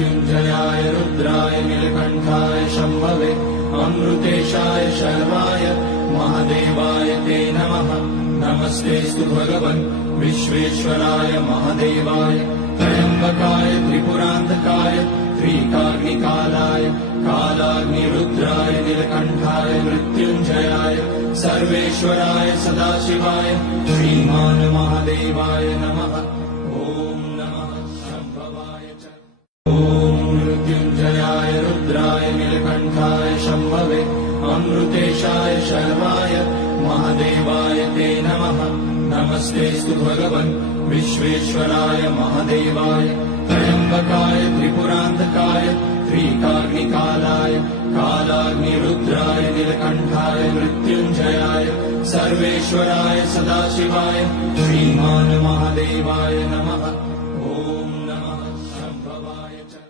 मृत्युञ्जयाय रुद्राय नीलकण्ठाय शम्भवे अमृतेशाय शर्वाय महादेवाय ते नमः। नमस्तेऽस्तु भगवन् विश्वेश्वराय महादेवाय त्र्यम्बकाय त्रिपुरान्तकाय त्रिकाग्निकालाय कालाग्निरुद्राय नीलकण्ठाय मृत्युञ्जयाय सर्वेश्वराय सदाशिवाय श्रीमान् महादेवाय नमः। ॐ नमः शम्भवाय च। ॐ मृत्युञ्जयाय रुद्राय नीलकण्ठाय शम्भवे अमृतेशाय शर्वाय महादेवाय ते नमः। नमस्तेऽस्तु भगवन् विश्वेश्वराय महादेवाय त्र्यम्बकाय त्रिपुरान्तकाय त्रिकाग्निकालाय कालाग्निरुद्राय नीलकण्ठाय मृत्युञ्जयाय सर्वेश्वराय सदाशिवाय श्रीमान् महादेवाय नमः। ॐ नमः शम्भवाय च।